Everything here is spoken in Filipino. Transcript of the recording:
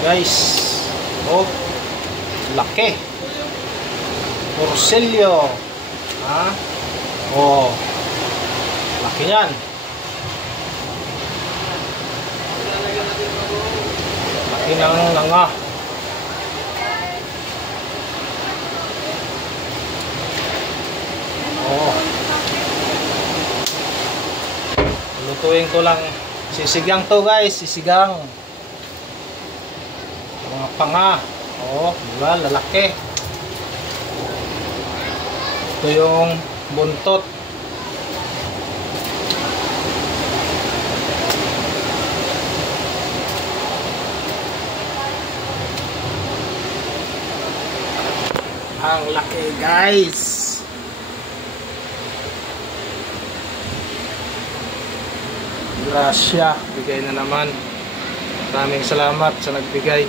Guys, oh, laki. Porcelio. Ha? Oh, laki yan. Laki ng langa. Oh. Lutuin ko lang. Sisigang to guys, sisigang. Mga panga. Oh, diba? Lalaki. Ito yung buntot. Ang laki guys. Grasya, bigay na naman. Maraming salamat sa nagbigay.